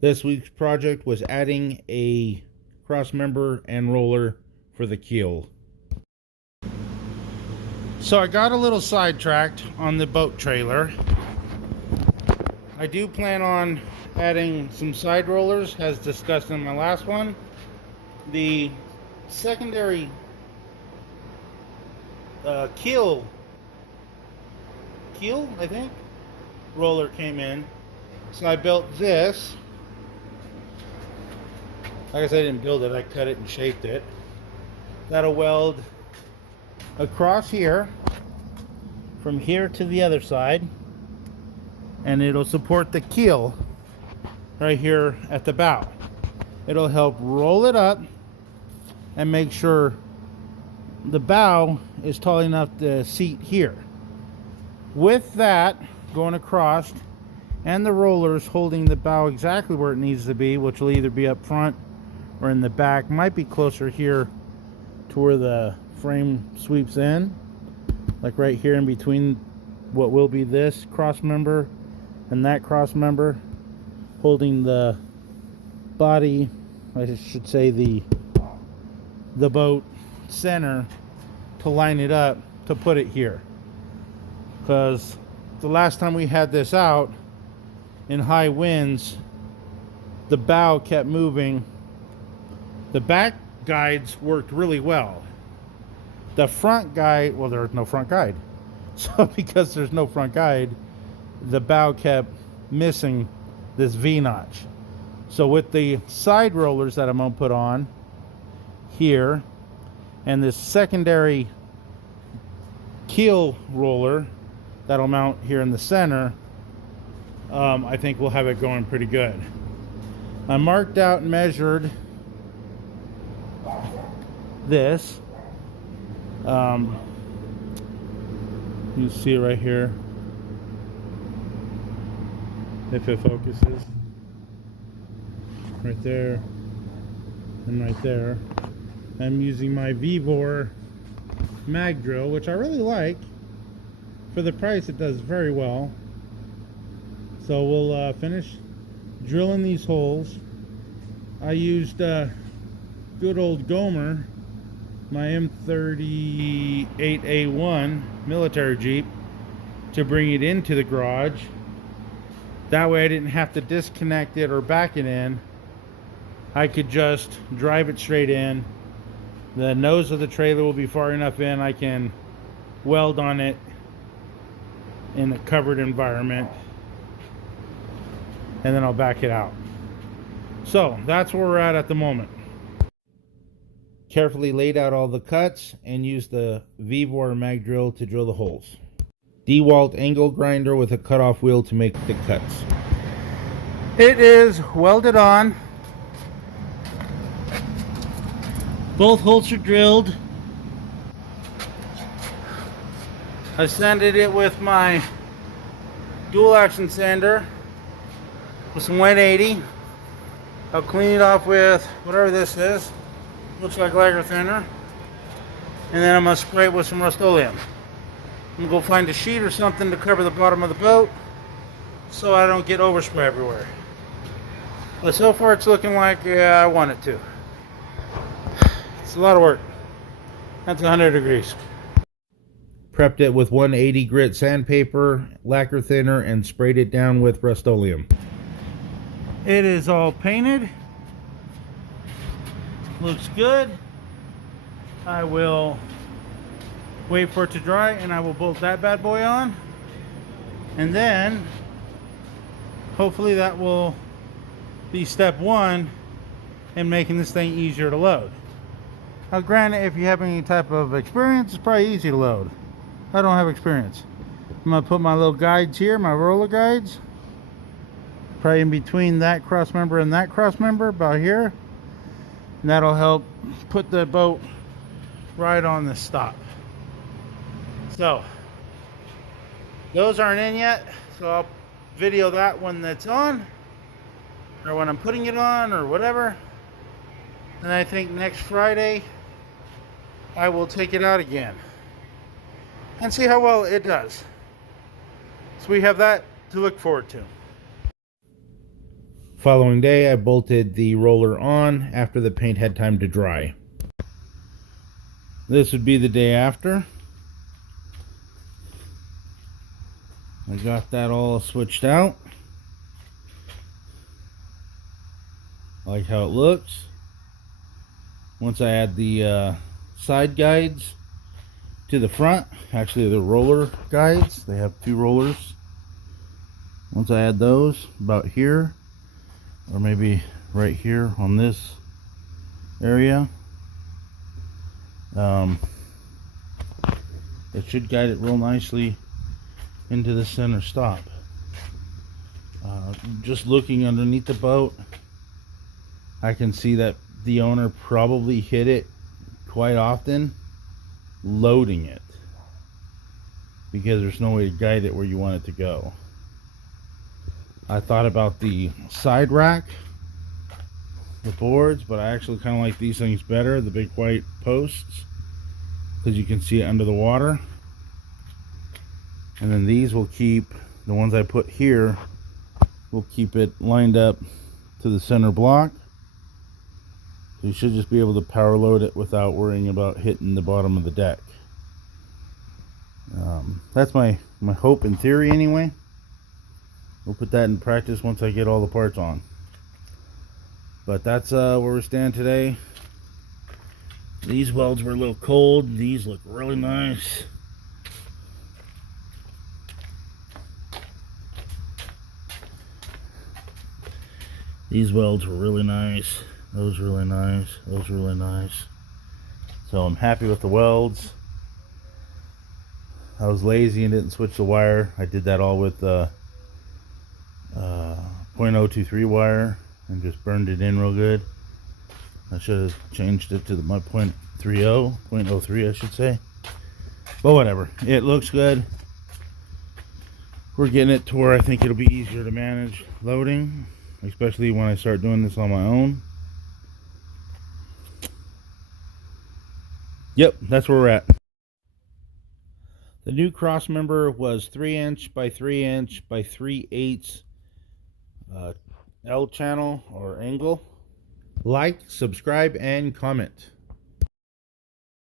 This week's project was adding a cross member and roller for the keel. So I got a little sidetracked on the boat trailer. I do plan on adding some side rollers as discussed in my last one. The secondary keel I think roller came in, so I built this. Like I said, I didn't build it, I cut it and shaped it. That'll weld across here from here to the other side, and it'll support the keel right here at the bow. It'll help roll it up and make sure the bow is tall enough to seat here. With that going across and the rollers holding the bow exactly where it needs to be, which will either be up front or in the back, might be closer here to where the frame sweeps in, like right here in between what will be this cross member and that cross member, holding the body, I should say the boat center, to line it up to put it here. Because the last time we had this out in high winds, the bow kept moving. The back guides worked really well. The front guide, well, there's no front guide. So because there's no front guide, the bow kept missing this V-notch. So with the side rollers that I'm going to put on here and this secondary keel roller that'll mount here in the center, I think we'll have it going pretty good. I marked out and measured this. You see it right here, if it focuses, right there and right there. I'm using my Vevor mag drill, which I really like. For the price, it does very well. So we'll finish drilling these holes. I used good old Gomer, my M38A1 military Jeep, to bring it into the garage. That way I didn't have to disconnect it or back it in. I could just drive it straight in. The nose of the trailer will be far enough in I can weld on it in a covered environment, and then I'll back it out. So that's where we're at the moment. Carefully laid out all the cuts and used the Vevor mag drill to drill the holes. DeWalt angle grinder with a cutoff wheel to make the cuts. It is welded on. Both holes are drilled. I sanded it with my dual action sander with some 180. I'll clean it off with whatever this is. Looks like lacquer thinner. And then I'm going to spray it with some Rust-Oleum. I'm going to go find a sheet or something to cover the bottom of the boat so I don't get overspray everywhere. But so far it's looking like, yeah, I want it to. It's a lot of work. That's 100 degrees. Prepped it with 180 grit sandpaper, lacquer thinner, and sprayed it down with Rust-Oleum. It is all painted. Looks good. I will wait for it to dry and I will bolt that bad boy on. And then hopefully that will be step one in making this thing easier to load. Now granted, if you have any type of experience, it's probably easy to load. I don't have experience. I'm going to put my little guides here, my roller guides, probably in between that cross member and that cross member, about here. And that'll help put the boat right on the stop. So, those aren't in yet, so I'll video that when that's on, or when I'm putting it on, or whatever. And I think next Friday, I will take it out again and see how well it does. So we have that to look forward to. Following day, I bolted the roller on after the paint had time to dry. This would be the day after. I got that all switched out. I like how it looks. Once I add the side guides to the front, actually the roller guides, they have 2 rollers. Once I add those about here, or maybe right here on this area, it should guide it real nicely into the center stop. Just looking underneath the boat, I can see that the owner probably hit it quite often loading it, because there's no way to guide it where you want it to go. I thought about the side rack, the boards, but I actually kind of like these things better, the big white posts, because you can see it under the water. And then these will keep, the ones I put here will keep it lined up to the center block. So you should just be able to power load it without worrying about hitting the bottom of the deck. That's my hope in theory anyway. We'll put that in practice once I get all the parts on. But that's where we stand today. These welds were a little cold. These look really nice. These welds were really nice. Those really nice. Those really nice. So I'm happy with the welds. I was lazy and didn't switch the wire. I did that all with .023 wire and just burned it in real good. I should have changed it to my .03 I should say. But whatever, it looks good. We're getting it to where I think it'll be easier to manage loading, especially when I start doing this on my own. Yep, that's where we're at. The new cross member was 3" by 3" by 3/8 L channel or angle. Like, subscribe, and comment.